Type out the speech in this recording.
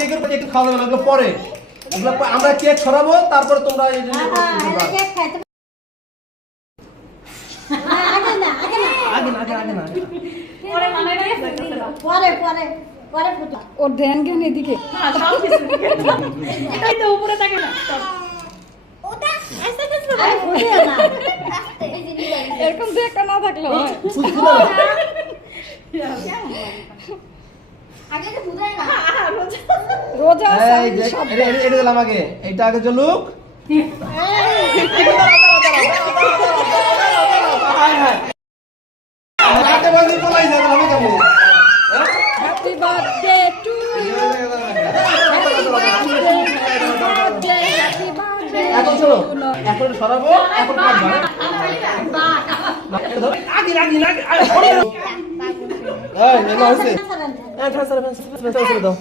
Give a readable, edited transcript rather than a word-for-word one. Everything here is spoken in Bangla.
কেকের উপরে একটু খাওয়া যাবে না, ওগুলো পরে। ওগুলো আমরা কেক ছড়াবো, তারপরে তোমরা এই যে কেক খাইতে আগে না পরে মানে পরে পরে পরে ফুটা ওর ধ্যান জ্ঞান এদিকে। হ্যাঁ সব কিছু এটাই তো উপরে থাকে না ওটা আস্তে আস্তে আরে ফুটে না এরকম তো একটা না থাকলে হয়। আগে তো ফুটায় না রোজা আছে, এই যে এটা দিলাম আগে, এটা আগে চলুক। আগে বাজি পলাই যাবে, আমি যাবো। Happy birthday to you, happy birthday, এখন শোনো, এখন সরাবো, এখন কাটবো। আগে এই, এলো হয়েছে। সারান হ্যাঁ, দাও।